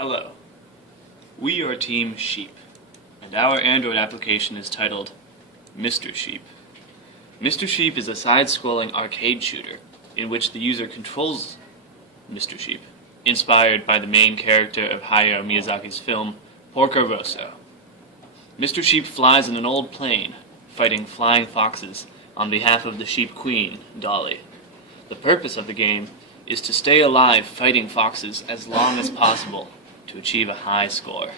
Hello. We are Team Sheep, and our Android application is titled Mr. Sheep. Mr. Sheep is a side-scrolling arcade shooter in which the user controls Mr. Sheep, inspired by the main character of Hayao Miyazaki's film Porco Rosso. Mr. Sheep flies in an old plane, fighting flying foxes on behalf of the sheep queen, Dolly. The purpose of the game is to stay alive fighting foxes as long as possible to achieve a high score.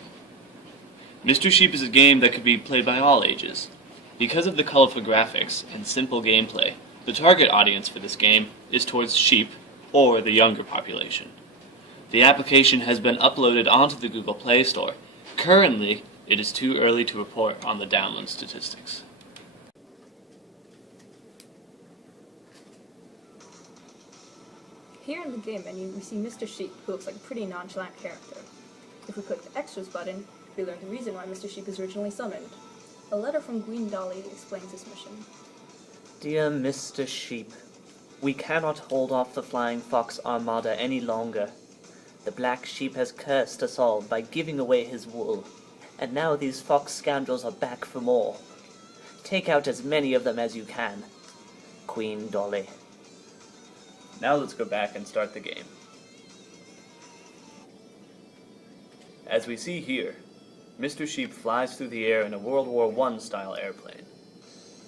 Mr. Sheep is a game that could be played by all ages. Because of the colorful graphics and simple gameplay, the target audience for this game is towards sheep or the younger population. The application has been uploaded onto the Google Play Store. Currently, it is too early to report on the download statistics. Here in the game menu, we see Mr. Sheep, who looks like a pretty nonchalant character. If we click the Extras button, we learn the reason why Mr. Sheep is originally summoned. A letter from Queen Dolly explains this mission. Dear Mr. Sheep, we cannot hold off the Flying Fox Armada any longer. The Black Sheep has cursed us all by giving away his wool, and now these fox scoundrels are back for more. Take out as many of them as you can. Queen Dolly. Now let's go back and start the game. As we see here, Mr. Sheep flies through the air in a World War I style airplane.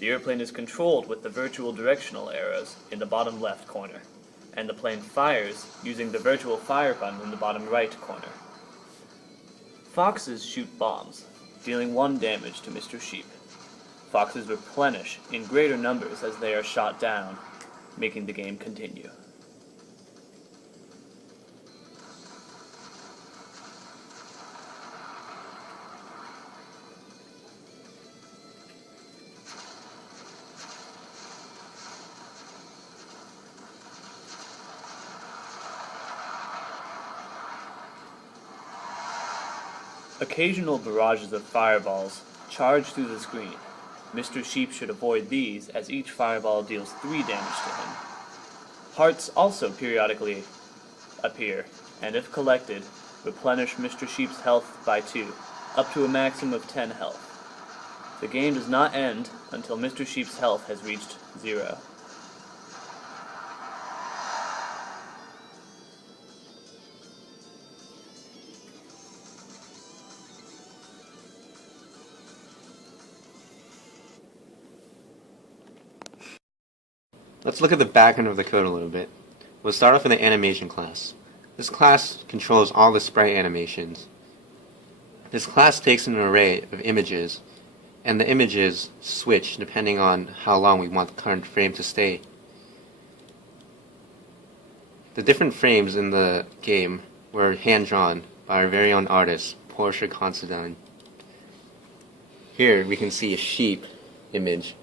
The airplane is controlled with the virtual directional arrows in the bottom left corner, and the plane fires using the virtual fire button in the bottom right corner. Foxes shoot bombs, dealing 1 damage to Mr. Sheep. Foxes replenish in greater numbers as they are shot down, making the game continue. Occasional barrages of fireballs charge through the screen. Mr. Sheep should avoid these, as each fireball deals 3 damage to him. Hearts also periodically appear, and if collected, replenish Mr. Sheep's health by 2, up to a maximum of 10 health. The game does not end until Mr. Sheep's health has reached 0. Let's look at the background of the code a little bit. We'll start off with the animation class. This class controls all the sprite animations. This class takes an array of images, and the images switch depending on how long we want the current frame to stay. The different frames in the game were hand-drawn by our very own artist, Portia Considine. Here we can see a sheep image.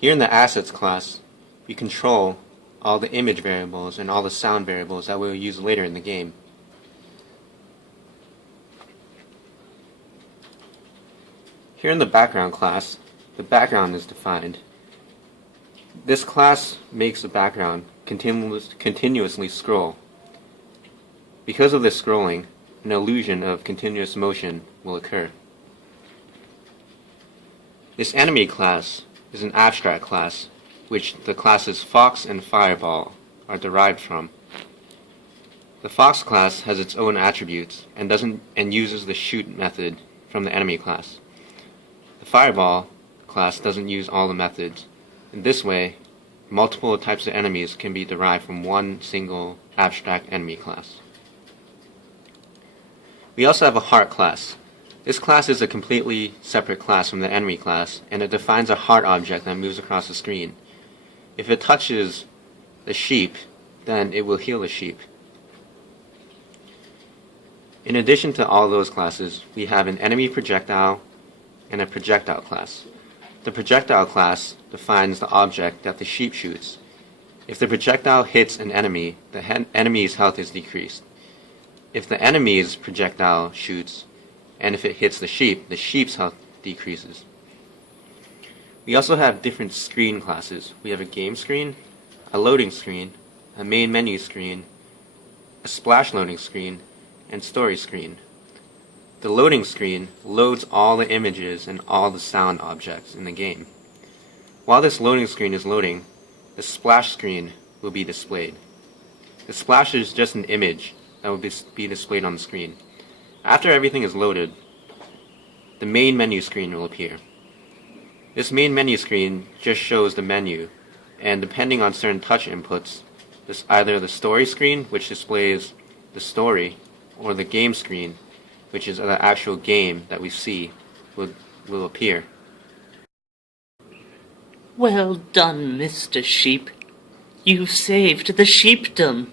Here in the Assets class, we control all the image variables and all the sound variables that we'll use later in the game. Here in the Background class, the background is defined. This class makes the background continuously scroll. Because of this scrolling, an illusion of continuous motion will occur. This Enemy class is an abstract class, which the classes Fox and Fireball are derived from. The Fox class has its own attributes and uses the shoot method from the Enemy class. The Fireball class doesn't use all the methods. In this way, multiple types of enemies can be derived from one single abstract enemy class. We also have a Heart class. This class is a completely separate class from the Enemy class, and it defines a heart object that moves across the screen. If it touches the sheep, then it will heal the sheep. In addition to all those classes, we have an Enemy projectile and a projectile class. The projectile class defines the object that the sheep shoots. If the projectile hits an enemy, the enemy's health is decreased. If the enemy's projectile shoots, and if it hits the sheep's health decreases. We also have different screen classes. We have a game screen, a loading screen, a main menu screen, a splash loading screen, and story screen. The loading screen loads all the images and all the sound objects in the game. While this loading screen is loading, the splash screen will be displayed. The splash is just an image that will be displayed on the screen. After everything is loaded, the main menu screen will appear. This main menu screen just shows the menu, and depending on certain touch inputs, either the story screen, which displays the story, or the game screen, which is the actual game that we see, will appear. Well done, Mr. Sheep. You've saved the sheepdom.